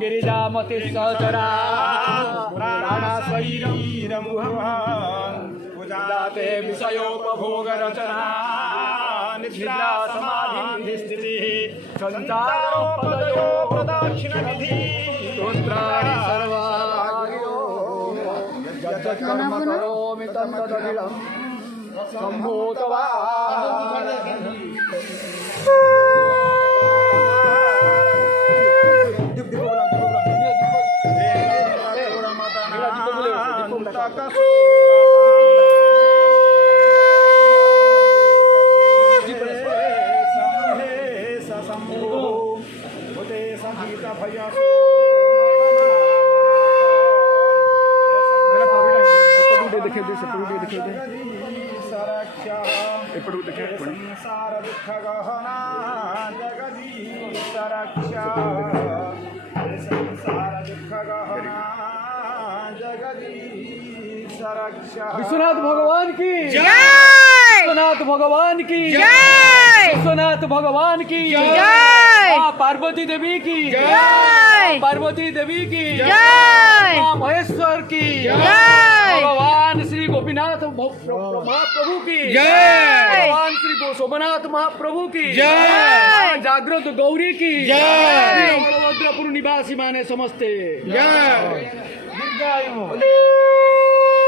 गिरिजामति सहचरा पूजाते विषयोपभोग रचना निद्रा समाधि स्थिति संचारो पदयो प्रदक्षिण विधि स्तोत्राणि सर्वायो कर्म करोमि तन्मदखिलं सम्भूतवा संसार दुख गहना जगदीश रक्षा संसार दुख गहना जगदीश रक्षा। विश्वनाथ भगवान की जय, विश्वनाथ भगवान की जय, विश्वनाथ भगवान की जय, पार्वती देवी की जय, पार्वती देवी की जय, महेश्वर की जय, भगवान श्री गोपीनाथ महाप्रभु की जय, भगवान श्री सोमनाथ महाप्रभु की जय, जागृत गौरी की जय, बलभद्रपुर निवासी माने समस्ते जय।